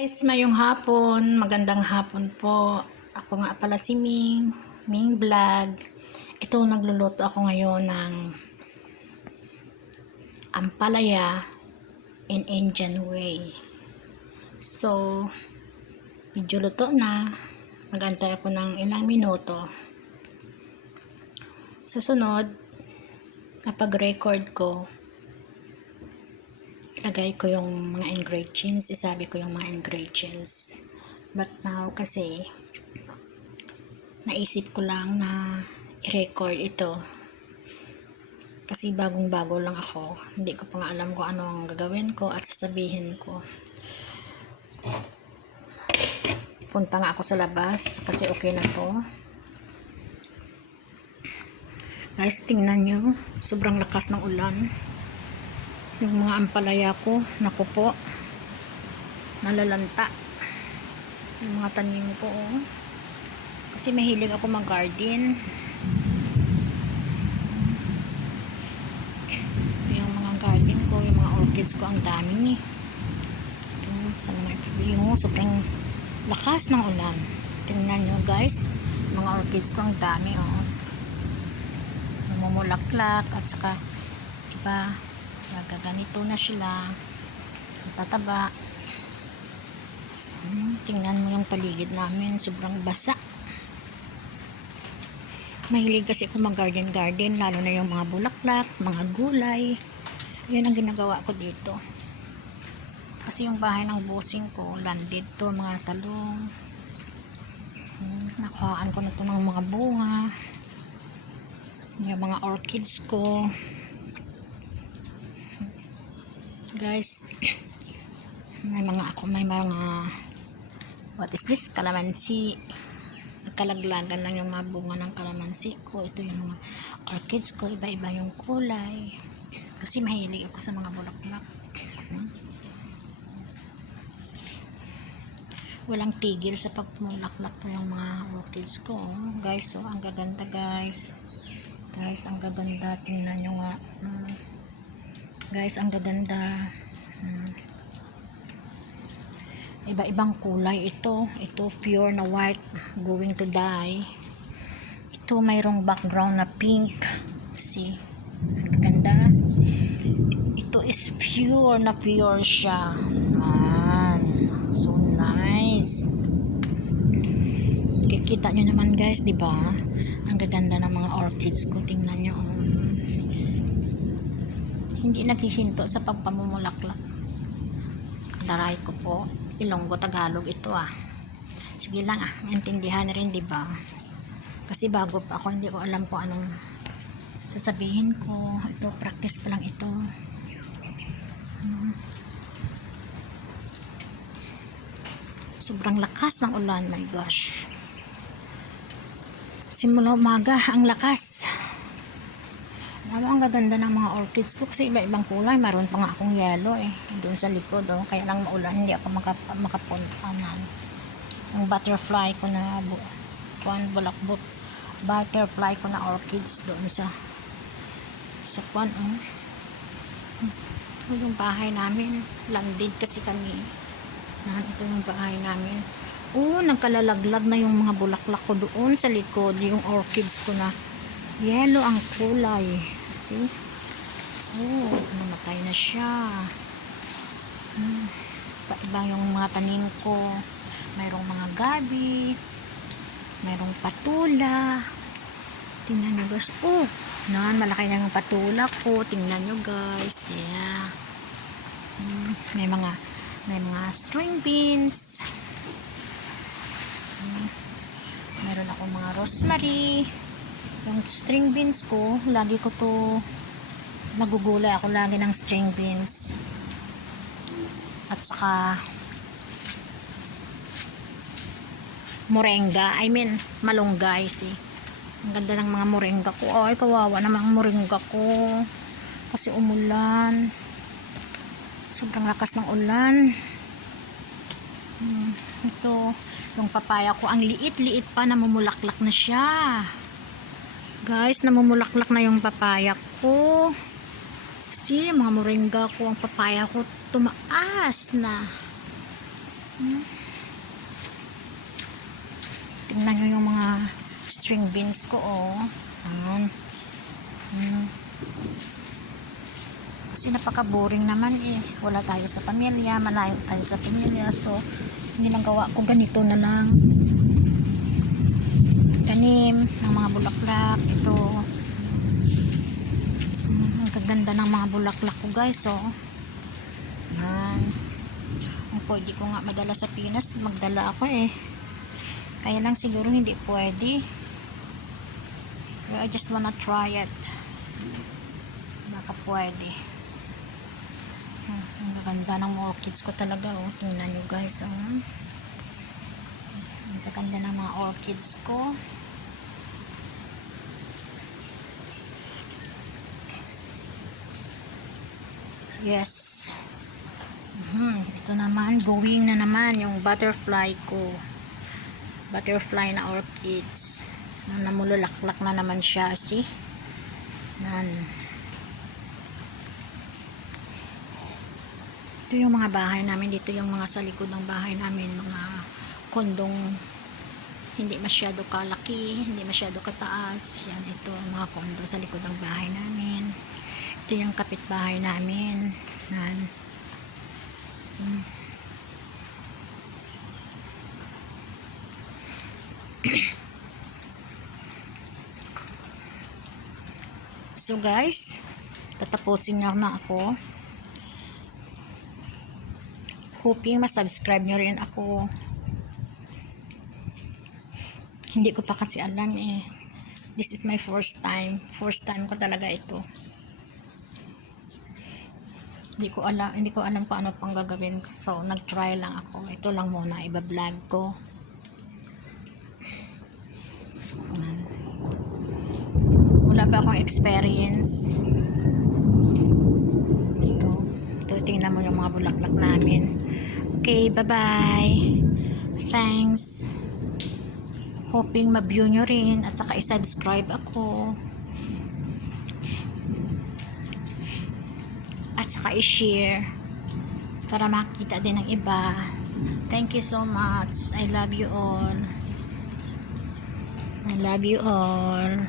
Guys, mayong hapon, magandang hapon po. Ako nga pala si Ming Vlog. Ito, nagluluto ako ngayon ng ampalaya in Indian way. So, medyo luto na. Magantay ako ng ilang minuto. Sa sunod, kapag record ko, lagay ko yung mga ingredients, isabi ko yung mga ingredients. But now, kasi naisip ko lang na i-record ito. Kasi bagong-bago lang ako. Hindi ko pa nga alam kung ano ang gagawin ko at sasabihin ko. Punta nga ako sa labas kasi okay na to. Guys, tingnan nyo. Sobrang lakas ng ulan. Yung mga ampalaya ko, naku po, nalalanta. Yung mga tanim ko, oh. Kasi mahilig ako mag-garden. Yung mga garden ko, yung mga orchids ko, ang dami. Ito, sa mga ipibili mo, sobrang lakas ng ulan. Tingnan nyo, guys. Mga orchids ko, ang dami, oh. Namumulaklak, at saka, iba, ganito na sila, tataba. Tingnan mo yung paligid namin, sobrang basa. Mahilig kasi ako mag-garden, lalo na yung mga bulaklak, mga gulay. Yan ang ginagawa ko dito. Kasi yung bahay ng bossing ko, landed to, mga talong. Nakuhaan ko na to ng mga bunga. Yung mga orchids ko. Guys, may mga what is this, kalamansi. Nagkalaglagan lang yung mga bunga ng kalamansi ko. Ito yung mga orchids ko, iba-iba yung kulay kasi mahilig ako sa mga bulaklak. Walang tigil sa pagmulaklak ko yung mga orchids ko, guys. So ang gaganda, guys, ang gaganda. Tingnan nyo nga, guys, ang gaganda. Iba-ibang kulay ito pure na white going to dye. Ito mayroong background na pink. See, ang ganda. Ito is pure na pure siya. So nice. Kikita nyo naman, guys, di ba? Ang gaganda ng mga orchids ko. Tingnan nyo. Hindi naghihinto sa pagpamumulaklak. Daray ko po. Ilonggo Tagalog ito, Sige lang, maintindihan rin, di ba? Kasi bago pa ako, hindi ko alam kung anong sasabihin ko. Ito, practice pa lang ito. Sobrang lakas ng ulan, my gosh. Simula umaga, ang lakas. Ang gaganda ng mga orchids ko kasi iba-ibang kulay. Meron pa nga akong yellow, doon sa likod, kaya lang maulan, hindi ako makapuntahan. Yung butterfly ko na butterfly ko na orchids doon sa kwan. Ito yung bahay namin, landed kasi kami. Ito yung bahay namin. Nagkalalaglag na yung mga bulaklak ko doon sa likod. Yung orchids ko na yellow ang kulay. See? Namatay na siya. Ibang yung mga tanim ko. Mayroong mga gabi. Mayroong patula. Tingnan nyo, guys. Malaki na yung patula ko. Tingnan nyo, guys. Yeah. May mga string beans. Meron akong mga rosemary. Yung string beans ko, lagi ko to nagugulay ako lagi ng string beans. At saka moringa, malunggay. Ang ganda ng mga moringa ko. Kawawa naman ang moringa ko kasi umulan. Sobrang lakas ng ulan. Ito, yung papaya ko, ang liit-liit pa, namumulaklak na siya. Guys, namumulaklak na yung papaya ko. See, mga moringa ko, ang papaya ko tumaas na. Hmm. Tingnan nyo yung mga string beans ko, oh. Ayan. Kasi napaka-boring naman eh. Wala tayo sa pamilya, malayo tayo sa pamilya. So, hindi lang gawa ko ganito na lang. Tanim ng mga bulaklak. Ito. Ang kaganda ng mga bulaklak ko, guys. So, yan. Kung pwede ko nga madala sa Pinas, magdala ako eh. Kaya lang siguro hindi pwede. Pero I just wanna try it. Baka pwede. Ang ganda ng orchids ko talaga, oh. Tingnan nyo, guys, oh. Ang ganda ng mga orchids ko. Yes. Ito naman, going na naman yung butterfly ko. Butterfly na orchids. Namululaklak na naman siya, see? Nan. Ito yung mga bahay namin. Dito yung mga sa likod ng bahay namin. Mga kondong hindi masyado kalaki, hindi masyado kataas. Yan, ito mga kondo sa likod ng bahay namin. Ito yung kapitbahay namin. Yan. So guys, tatapusin niyo na ako. Hoping masubscribe nyo rin ako. Hindi ko pa kasi alam eh. This is my first time. First time ko talaga ito. Hindi ko alam kung ano pang gagawin. So, nag-try lang ako. Ito lang muna, iba-vlog ko. Wala pa akong experience. Ito, tingnan mo yung mga bulaklak namin. Okay, bye-bye. Thanks. Hoping ma-view nyo rin at saka i-subscribe ako. At saka i-share para makita din ng iba. Thank you so much. I love you all. I love you all.